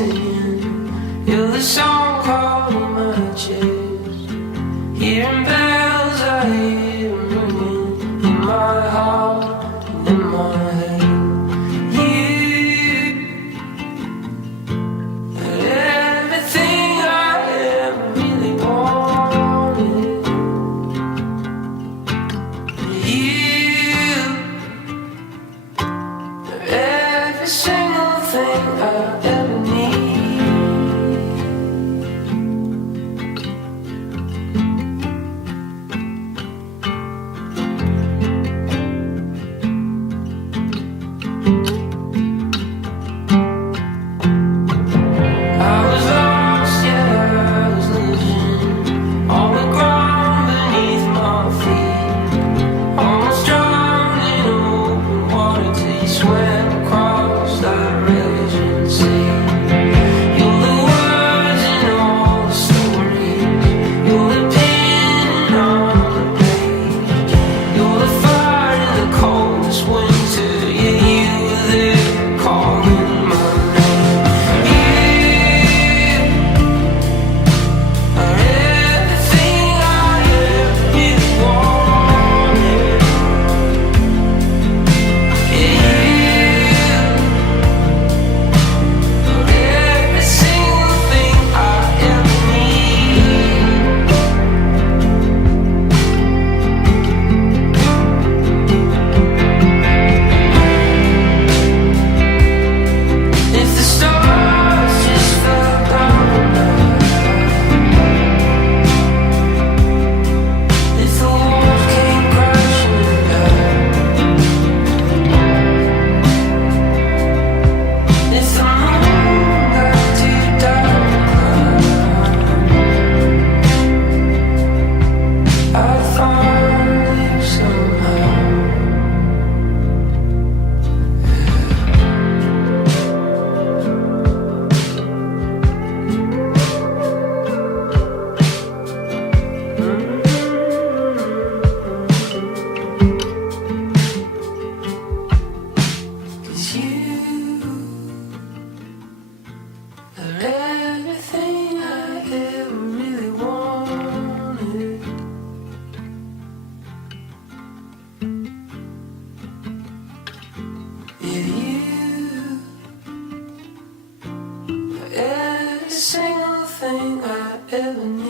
singing. You're the song calling my chest. Hearing bells, I hear them ringing in my heart and in my head. You are everything I ever really wanted. You are every single thing I ever need. I was lost, yeah, I was losing all the ground beneath my feet. Almost drowned in open water till you swam across that raging sea. You're the words in all the stories. You're the pen on the page. You're the fire in the coldest winter. Yeah, you were there calling my name. You are everything I ever really wanted. Yeah, you are every single thing I ever need. If the stars just fell down tonight, if the walls came crashing down, if the moon got too dark, I'd find you somehow. Cause you are everything I ever really wanted. Yeah, you are every single thing I ever need.